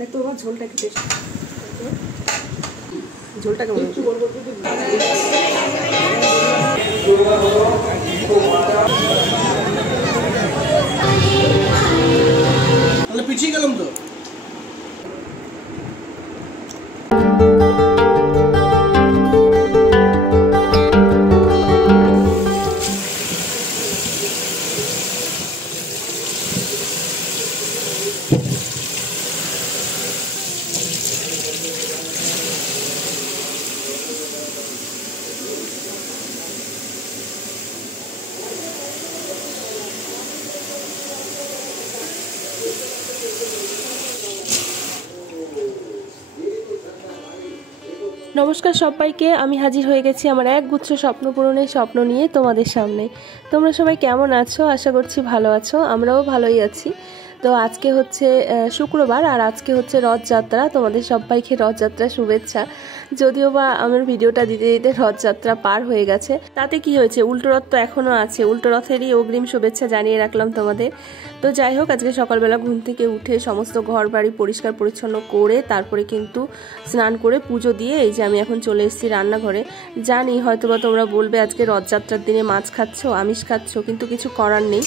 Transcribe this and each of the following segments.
দেখো তোমার ঝোলটা কি টেস্ট, ঝোলটা কেমন? পিছিয়ে গেলাম তো। নমস্কার সবাইকে, আমি হাজির হয়ে গেছি আমার এক গুচ্ছ স্বপ্ন পূরণের স্বপ্ন নিয়ে তোমাদের সামনে। তোমরা সবাই কেমন আছো? আশা করছি ভালো আছো, আমরাও ভালোই আছি। তো আজকে হচ্ছে শুক্রবার, আর আজকে হচ্ছে রথযাত্রা। তোমাদের সবাইকে রথযাত্রার শুভেচ্ছা। যদিও বা আমার ভিডিওটা দিতে দিতে রথযাত্রা পার হয়ে গেছে, তাতে কি হয়েছে, উল্টো রথ তো এখনও আছে। উল্টো রথেরই অগ্রিম শুভেচ্ছা জানিয়ে রাখলাম তোমাদের। তো যাই হোক, আজকে সকালবেলা ঘুম থেকে উঠে সমস্ত ঘর বাড়ি পরিষ্কার পরিচ্ছন্ন করে তারপরে কিন্তু স্নান করে পুজো দিয়ে এই যে আমি এখন চলে এসেছি রান্নাঘরে। জানি হয়তোবা তোমরা বলবে আজকে রথযাত্রার দিনে মাছ খাচ্ছ, আমিষ খাচ্ছ, কিন্তু কিছু করার নেই।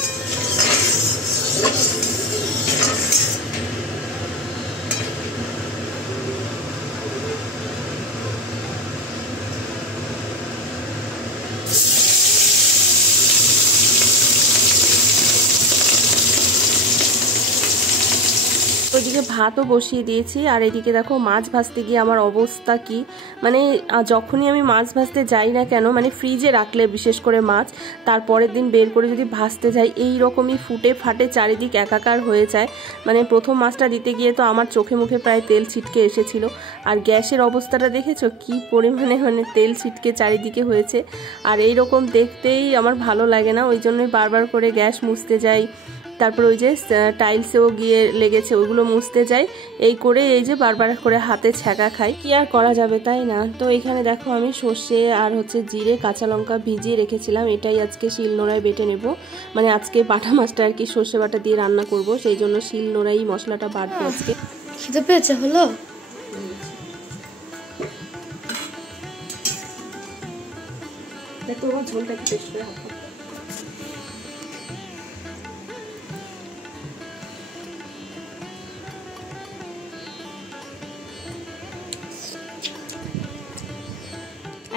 ওইদিকে ভাতও বসিয়ে দিয়েছি, আর এদিকে দেখো মাছ ভাজতে গিয়ে আমার অবস্থা কি, মানে যখনই আমি মাছ ভাজতে যাই না কেন, মানে ফ্রিজে রাখলে বিশেষ করে মাছ, তারপরের দিন বের করে যদি ভাজতে যাই এই রকমই ফুটে ফাটে চারিদিক একাকার হয়ে যায়। মানে প্রথম মাছটা দিতে গিয়ে তো আমার চোখে মুখে প্রায় তেল ছিটকে এসেছিল। আর গ্যাসের অবস্থাটা দেখেছো কি পরিমাণে, মানে তেল ছিটকে চারিদিকে হয়েছে। আর এই রকম দেখতেই আমার ভালো লাগে না, ওই জন্যই বারবার করে গ্যাস মুছতে যাই। তারপর ওই যে টাইলসেও গিয়ে লেগেছে, ওইগুলো মুছতে যাই। এই করে এই যে বারবার করে হাতে ছ্যাঁকা খাই, কি আর করা যাবে, তাই না? তো এখানে দেখো আমি সর্ষে আর হচ্ছে জিরে কাঁচা লঙ্কা ভিজিয়ে রেখেছিলাম, এটাই আজকে শিলনোড়ায় বেটে নেব। মানে আজকে বাটা মাছটা আর কি সর্ষে বাটা দিয়ে রান্না করব, সেই জন্য শিলনোড়াই মশলাটা বাটবো আজকে। খিদে পেয়েছে? হলো দেখো তোমার ঝোলটা কি টেস্ট করে হাতে।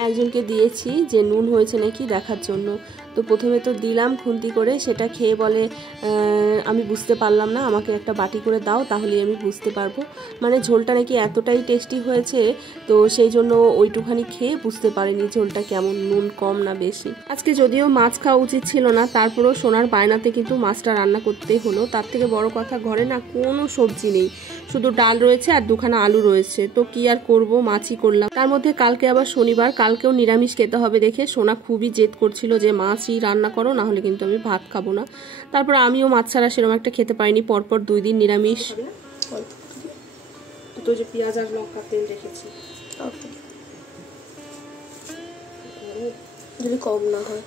একজনকে দিয়েছি যে নুন হয়েছে নাকি দেখার জন্য। তো প্রথমে তো দিলাম খুন্তি করে, সেটা খেয়ে বলে আমি বুঝতে পারলাম না, আমাকে একটা বাটি করে দাও তাহলেই আমি বুঝতে পারবো। মানে ঝোলটা নাকি এতটাই টেস্টি হয়েছে, তো সেই জন্য ওইটুখানি খেয়ে বুঝতে পারেনি ঝোলটা কেমন, নুন কম না বেশি। আজকে যদিও মাছ খাওয়া উচিত ছিল না, তারপরেও সোনার বায়নাতে কিন্তু মাছটা রান্না করতেই হলো। তার থেকে বড় কথা, ঘরে না কোনো সবজি নেই, শুধু ডাল রয়েছে আর দুখানা আলু রয়েছে। তো কি আর করব, মাছই করলাম। তার মধ্যে কালকে আবার শনিবার, কালকেও নিরামিষ খেতে হবে দেখে সোনা খুবই জেদ করছিল যে মাছই রান্না করো, না হলে কিন্তু আমি ভাত খাবো না। তারপর আমিও মাছ ছাড়া সেরকম একটা খেতে পারিনি, পরপর 2 দিন নিরামিষ। তো যে পেঁয়াজ আর লঙ্কা তেল রেখেছি, যদি কম না হয়।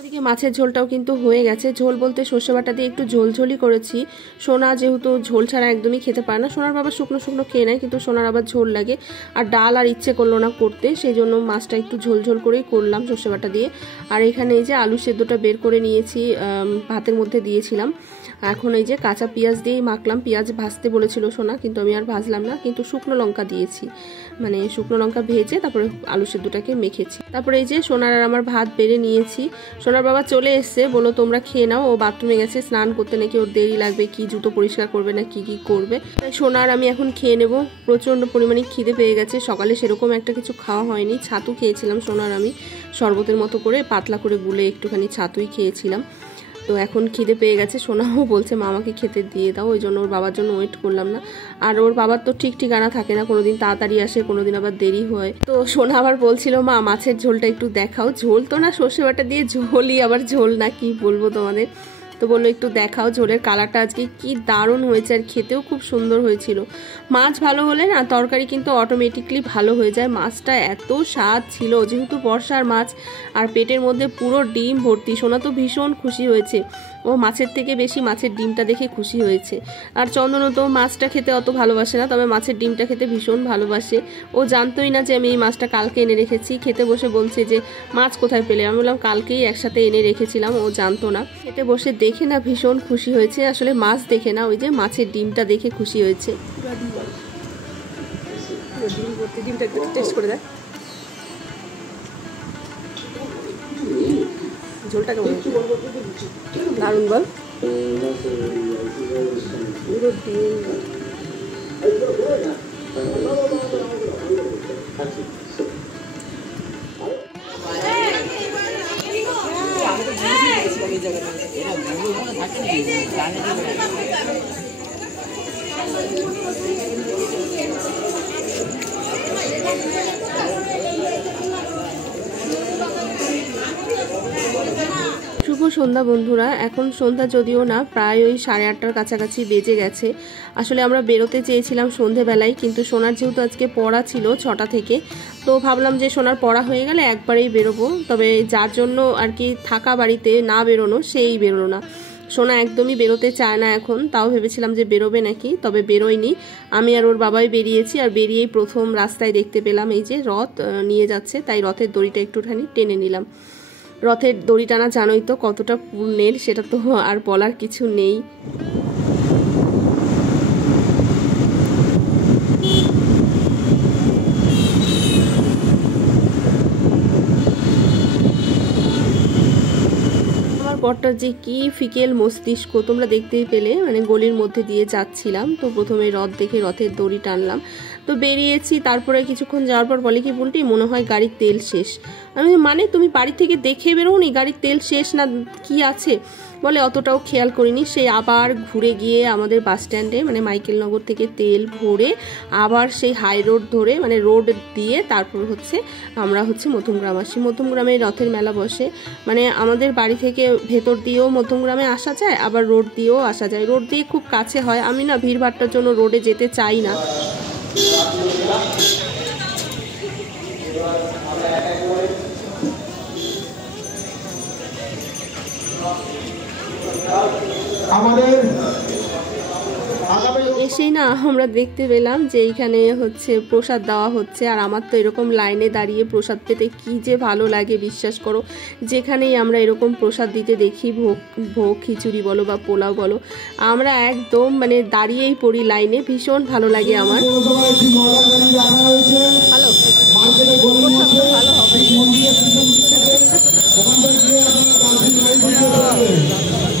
ওদিকে মাছের ঝোলটাও কিন্তু হয়ে গেছে। ঝোল বলতে সর্ষে বাটা দিয়ে একটু ঝোলঝোলই করেছি। সোনা যেহেতু ঝোল ছাড়া একদমই খেতে পারে না, সোনার বাবা শুকনো শুকনো খেয়ে নেয়, কিন্তু সোনার আবার ঝোল লাগে। আর ডাল আর ইচ্ছে করলো না করতে, সেই জন্য মাছটা একটু ঝোলঝোল করেই করলাম সর্ষে বাটা দিয়ে। আর এখানে এই যে আলু সেদ্ধটা বের করে নিয়েছি, ভাতের মধ্যে দিয়েছিলাম। এখন এই যে কাঁচা পেঁয়াজ দিয়েই মাখলাম। পেঁয়াজ ভাজতে বলেছিল সোনা, কিন্তু আমি আর ভাজলাম না, কিন্তু শুকনো লঙ্কা দিয়েছি। মানে শুকনো লঙ্কা ভেজে তারপরে আলু সেদ্ধটাকে মেখেছি। তারপরে এই যে সোনার আর আমার ভাত বেড়ে নিয়েছি। সোনার বাবা চলে এসছে, বলো তোমরা খেয়ে নাও, ও বাথরুমে গেছে স্নান করতে, নাকি ওর দেরি লাগবে, কি জুতো পরিষ্কার করবে না কি কি করবে। তাই সোনার আমি এখন খেয়ে নেব। প্রচণ্ড পরিমাণে খিদে পেয়ে গেছে, সকালে সেরকম একটা কিছু খাওয়া হয়নি। ছাতু খেয়েছিলাম সোনার আমি, শরবতের মতো করে পাতলা করে গুলে একটুখানি ছাতুই খেয়েছিলাম। তো এখন খিদে পেয়ে গেছে, সোনাও বলছে মা আমাকে খেতে দিয়ে দাও, ওই জন্য ওর বাবার জন্য ওয়েট করলাম না। আর ওর বাবার তো ঠিক ঠিকানা থাকে না, কোনোদিন তাড়াতাড়ি আসে, কোনোদিন আবার দেরি হয়। তো সোনা আবার বলছিল মা মাছের ঝোলটা একটু দেখাও। ঝোল তো না, সর্ষে বাটা দিয়ে ঝোলই, আবার ঝোল না, কি বলবো তোমাদের। তো বললো একটু দেখাও। ঝোলের কালারটা আজকে কি দারুণ হয়েছে, আর খেতেও খুব সুন্দর হয়েছিল। মাছ ভালো হলে না তরকারি কিন্তু অটোমেটিকলি ভালো হয়ে যায়। মাছটা এত স্বাদ ছিল, যেহেতু বর্ষার মাছ আর পেটের মধ্যে পুরো ডিম ভর্তি। সোনা তো ভীষণ খুশি হয়েছে, ও মাছের থেকে বেশি মাছের ডিমটা দেখে খুশি হয়েছে। আর চন্দনও তো মাছটা খেতে অত ভালোবাসে না, তবে মাছের ডিমটা খেতে ভীষণ ভালোবাসে। ও জানতোই না যে আমি এই মাছটা কালকে এনে রেখেছি। খেতে বসে বলছে যে মাছ কোথায় পেলে, আমি বললাম কালকেই একসাথে এনে রেখেছিলাম। ও জানতো না। খেতে বসে দেখে না ভীষণ খুশি হয়েছে, আসলে মাছ দেখে না, ওই যে মাছের ডিমটা দেখে খুশি হয়েছে। ডিমটা একটু টেস্ট করে দেয়, ঝোলটা কেমন দারুণ বল। পুরো ডিম শুভ সন্ধ্যা বন্ধুরা। এখন সন্ধ্যা যদিও না, প্রায় ওই 8:30টার কাছাকাছি বেজে গেছে। আসলে আমরা বেরোতে চেয়েছিলাম সন্ধেবেলায়, কিন্তু সোনার যেহেতু আজকে পড়া ছিল 6টা থেকে, তো ভাবলাম যে সোনার পড়া হয়ে গেলে একবারেই বেরোবো। তবে যার জন্য আর কি থাকা বাড়িতে না বেরোনো, সেই বেরোলো না। সোনা একদমই বেরোতে চায় না এখন, তাও ভেবেছিলাম যে বেরোবে নাকি, তবে বেরোয়নি। আমি আর ওর বাবাই বেরিয়েছি, আর বেরিয়েই প্রথম রাস্তায় দেখতে পেলাম এই যে রথ নিয়ে যাচ্ছে, তাই রথের দড়িটা একটুখানি টেনে নিলাম। রথের দড়ি টানা জানোই তো কতটা পুণ্যের, সেটা তো আর বলার কিছু নেই। পরটা যে কি ফিকেল মস্তিষ্ক তোমরা দেখতেই পেলে। মানে গলির মধ্যে দিয়ে যাচ্ছিলাম, তো প্রথমে রথ দেখে রথের দড়ি টানলাম, তো বেরিয়েছি। তারপরে কিছুক্ষণ যাওয়ার পর বলে কি বলটি, মনে হয় গাড়ির তেল শেষ। আমি মানে তুমি বাড়ি থেকে দেখে বেরোনি গাড়ির তেল শেষ না কি আছে? বলে অতটাও খেয়াল করিনি। সেই আবার ঘুরে গিয়ে আমাদের বাস স্ট্যান্ডে মানে মাইকেলনগর থেকে তেল ভরে আবার সেই হাই রোড ধরে মানে রোড দিয়ে তারপর আমরা মধ্যমগ্রাম আসি। মধ্যমগ্রামে রথের মেলা বসে, মানে আমাদের বাড়ি থেকে ভেতর দিয়েও মধ্যমগ্রামে আসা যায়, আবার রোড দিয়েও আসা যায়। রোড দিয়ে খুব কাছে হয়, আমি না ভিড়ভাট্টার জন্য রোডে যেতে চাই না। এসেই না আমরা দেখতে পেলাম যে এইখানে প্রসাদ দেওয়া হচ্ছে, আর আমার তো এরকম লাইনে দাঁড়িয়ে প্রসাদ পেতে কি যে ভালো লাগে বিশ্বাস করো। যেখানেই আমরা এরকম প্রসাদ দিতে দেখি, ভোগ খিচুড়ি বলো বা পোলাও বলো, আমরা একদম মানে দাঁড়িয়েই পড়ি লাইনে, ভীষণ ভালো লাগে আমার। ভালো প্রসাদ তো ভালো হবে।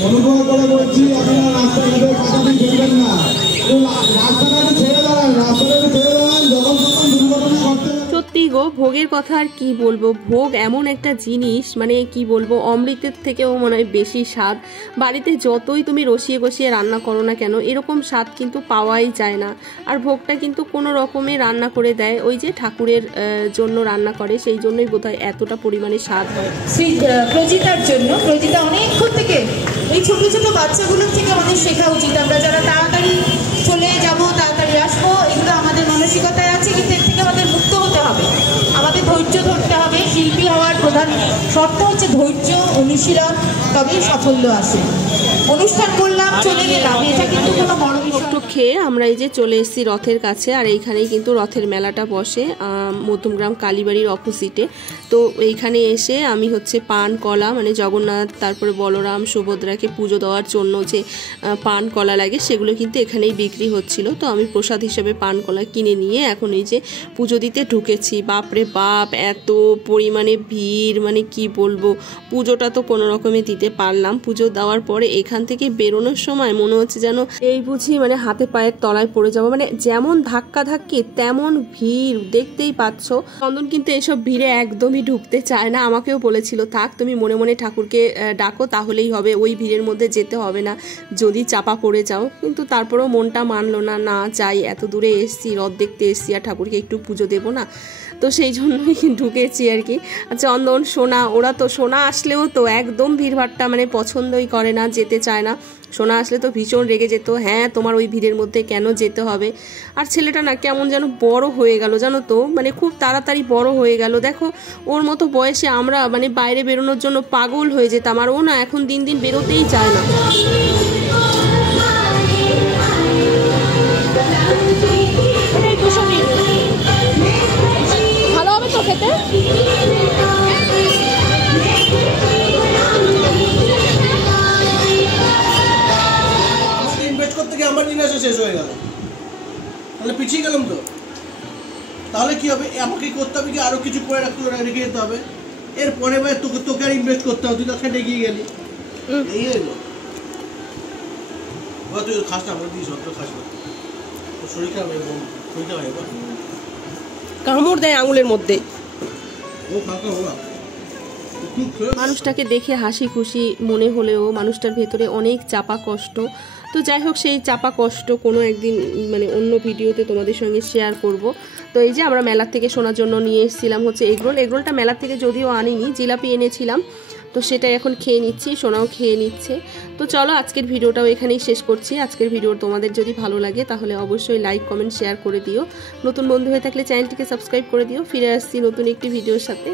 অনুগ্রহ করে বলছি আপনারা রাস্তাঘাটে কাটাকাটি করবেন না, রাস্তাঘাটে ছেড়ে দাঁড়ান, রাস্তাঘাটে ছেড়ে দাঁড়ান, যখন তখন দুর্ঘটনা ঘটতে। সত্যি গো, ভোগের কথা আর কি বলবো। ভোগ এমন একটা জিনিস, মানে কি বলবো, অমৃতের থেকেও মনে হয় বেশি স্বাদ। বাড়িতে যতই তুমি রসিয়ে কষিয়ে রান্না করো না কেন, এরকম স্বাদ কিন্তু পাওয়াই যায় না। আর ভোগটা কিন্তু কোনো রকমে রান্না করে দেয়, ওই যে ঠাকুরের জন্য রান্না করে, সেই জন্যই বোধহয় এতটা পরিমাণে স্বাদ হয়। শ্রী প্রজিতার জন্য, প্রজিতা অনেকক্ষণ থেকে এই ছোট ছোট বাচ্চাগুলোর থেকে আমাদের শেখা উচিত। আমরা যারা তাড়াতাড়ি চলে যাব, তাড়াতাড়ি আসবো, এগুলো আমাদের মানসিকতায় আছে, কিন্তু এর থেকে আমাদের মুক্ত হতে হবে। আমাদের ধৈর্য ধরতে হবে। শিল্পী হওয়ার প্রধান শর্ত হচ্ছে ধৈর্য, অনুশীলন, তবেই সাফল্য আসে। অনুষ্ঠান করলাম, চলে গেলাম, এটা কিন্তু কোনো বড় একটু খেয়ে আমরা এই যে চলে এসেছি রথের কাছে, আর এইখানেই কিন্তু রথের মেলাটা বসে মধ্যমগ্রাম কালীবাড়ির অপোজিটে। তো এইখানে এসে আমি পান কলা, মানে জগন্নাথ তারপরে বলরাম সুভদ্রাকে পুজো দেওয়ার জন্য যে পান কলা লাগে, সেগুলো কিন্তু এখানেই বিক্রি হচ্ছিল। তো আমি প্রসাদ হিসেবে পান কলা কিনে নিয়ে এখন এই যে পুজো দিতে ঢুকেছি। বাপরে বাপ, এত পরিমাণে ভিড়, মানে কি বলবো। পুজোটা তো কোনো রকমে দিতে পারলাম। পুজো দেওয়ার পরে এখান থেকে বেরোনোর সময় মনে হচ্ছে যেন এই বুঝি মানে হাতে পায়ের তলায় পড়ে যাবো। মানে যেমন ধাক্কা ধাক্কি তেমন ভিড়, দেখতেই পাচ্ছ। চন্দন কিন্তু এইসব ভিড়ে একদমই ঢুকতে চায় না, আমাকেও বলেছিল থাক তুমি মনে মনে ঠাকুরকে ডাকো তাহলেই হবে, ওই ভিড়ের মধ্যে যেতে হবে না যদি চাপা পড়ে যাও। কিন্তু তারপরেও মনটা মানলো না, না যাই, এত দূরে এসছি, রথ দেখতে এসছি, আর ঠাকুরকে একটু পুজো দেবো না। তো সেই জন্যই ঢুকেছি আর কি। চন্দন, সোনা, ওরা তো সোনা আসলেও তো একদম ভিড়ভাট্টা মানে পছন্দই করে না, যেতে চায় না। সোনা আসলে তো ভীষণ রেগে যেত, হ্যাঁ তোমার ওই ভিড়ের মধ্যে কেন যেতে হবে। আর ছেলেটা না কেমন যেন বড় হয়ে গেল জানো তো, মানে খুব তাড়াতাড়ি বড় হয়ে গেল। দেখো ওর মতো বয়সে আমরা মানে বাইরে বেরোনোর জন্য পাগল হয়ে যেতাম, আর ও না এখন দিন দিন বেরোতেই চায় না। ভালো হবে তো খেতে। আমার জিনিস শেষ হয়ে গেল, তাহলে পিছিয়ে গেলাম তো। তাহলে কি হবে, আমাকে করতে হবে কি আরো কিছু করে রাখতে রেখে যেতে হবে। এরপরে ভাই তোকে আর ইনভেস্ট করতে হবে, তুই তাকে এগিয়ে গেলি। এই এলো তুই খাস না, আমার দিস খাস না, তোর শরীর খারাপ হয়, শরীর খারাপ হয়, কামড় দেয় আঙুলের মধ্যে। ও ফাঁকা হোক। মানুষটাকে দেখে হাসি খুশি মনে হলেও মানুষটার ভেতরে অনেক চাপা কষ্ট। তো যাই হোক, সেই চাপা কষ্ট কোনো একদিন মানে অন্য ভিডিওতে তোমাদের সঙ্গে শেয়ার করব। তো এই যে আমরা মেলা থেকে শোনার জন্য নিয়ে এসেছিলাম হচ্ছে এগরোলটা মেলা থেকে যদিও আনিনি, জিলাপি এনেছিলাম, তো সেটাই এখন খেয়ে নিচ্ছি, সোনাও খেয়ে নিচ্ছে। তো চলো আজকের ভিডিওটাও এখানেই শেষ করছি। আজকের ভিডিও তোমাদের যদি ভালো লাগে তাহলে অবশ্যই লাইক কমেন্ট শেয়ার করে দিও। নতুন বন্ধু হয়ে থাকলে চ্যানেলটিকে সাবস্ক্রাইব করে দিও। ফিরে আসছি নতুন একটি ভিডিওর সাথে।